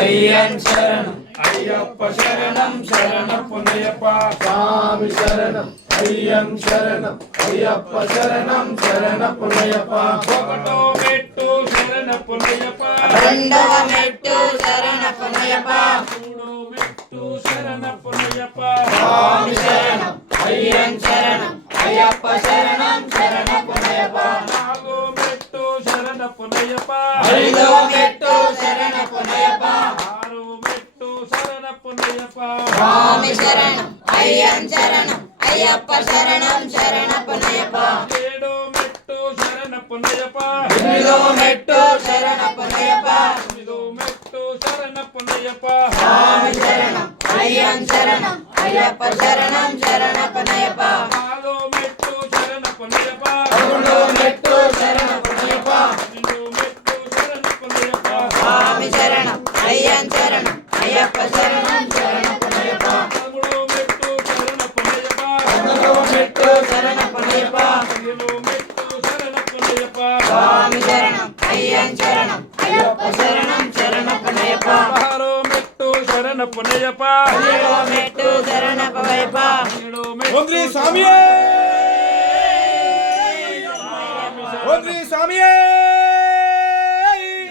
అయ్యన్ శరణం అయ్యప్ప శరణం శరణప్పయ్యప్ప స్వామి శరణం అయ్యం శరణం అయ్యప్ప శరణం శరణప్పయ్యప్ప ఒకటో మెట్టు శరణప్పయ్యప్ప రెండవ మెట్టు శరణప్పయ్యప్ప మూడో మెట్టు శరణప్పయ్యప్ప స్వామి శరణం అయ్యం శరణం అయ్యప్ప శరణం శరణప్పయ్యప్ప నాలుగో మెట్టు శరణప్పయ్యప్ప ఐదవ మెట్టు శరణప్పయ్యప్ప ఆరో మెట్టు శరణప్పయ్యప్ప స్వామి శరణం అయ్యం శరణం అయ్యప్ప శరణం శరణప్పయ్యప్ప ఏడో మెట్టు శరణప్పయ్యప్ప ఎనిమిదవ మెట్టు శరణప్పయ్యప్ప తొమ్మిదో మెట్టు శరణప్పయ్యప్ప స్వామి శరణం అయ్యం శరణం అయ్యప్ప శరణం శరణప్పయ్యప్ప నాలుగో మెట్టు శరణప్పయ్యప్ప పదకొండవ మెట్టు శరణప్పయ్యప్ప పన్నెండో మెట్టు శరణప్పయ్యప్ప స్వామి శరణం అయ్యం శరణం అయ్యప్ప శరణం శరణప్పయ్యప్ప పదమూడో మెట్టు శరణప్పయ్యప్ప పదకొండవ మెట్టు శరణప్పయ్యప్ప పదిహేనో మెట్టు శరణప్పయ్యప్ప స్వామి శరణం అయ్యం శరణం అయ్యప్ప శరణం శరణప్పయ్యప్ప పదహారో మెట్టు శరణప్పయ్యప్ప పదిహేడవ మెట్టు శరణప్పయ్యప్ప పదిహేడో మెట్టు ఓం శ్రీ స్వామియే ఓం శ్రీ స్వామియే